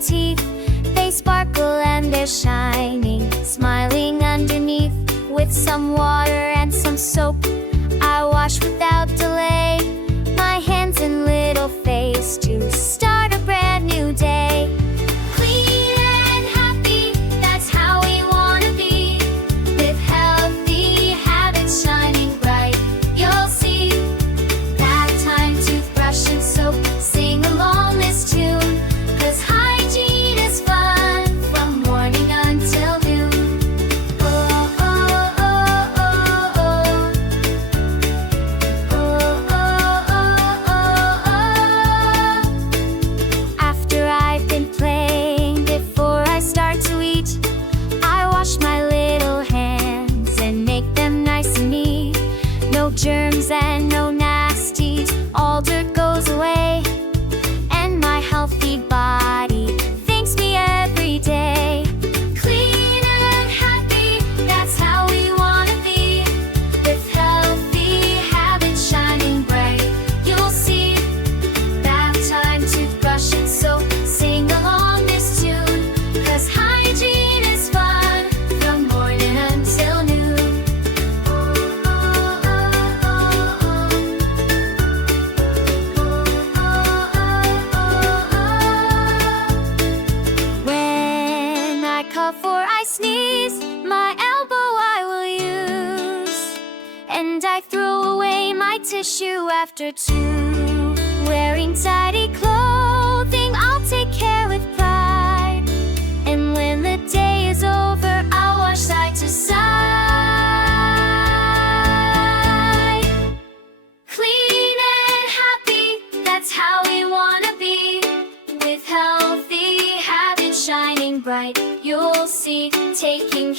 teeth. They sparkle and they're shining, smiling underneath. With some water and some soap, I wash without delay my hands and little face to start a brand new day. Clean and happy, that's how we wanna be. With healthy habits shining bright, you'll see. Bath time, toothbrush and soap, sing along this tune. 'Cause hygiene is fun from morning until noon. Oh, oh, oh, oh, oh. Oh, oh, oh, oh, oh. After I've been playing, before I start to eat, I wash my little hands and make them nice and neat. No germs and no nasties, all dirt goes away, and my healthy body thanks me every day. Clean and happy, that's how we wanna be. With healthy habits shining bright, you'll see. Bath time, toothbrush and soap, sing along this tune. 'Cause hygiene is fun from morning until noon. Oh, oh, oh, oh, oh. When I cough or I sneeze, my elbow I will use, and I throw away my tissue after two. Wearing tidy clothing, I'll take care with pride. And when the day is over, I'll wash side to side. Clean and happy, that's how we wanna be. With healthy habits shining bright, you'll see. Taking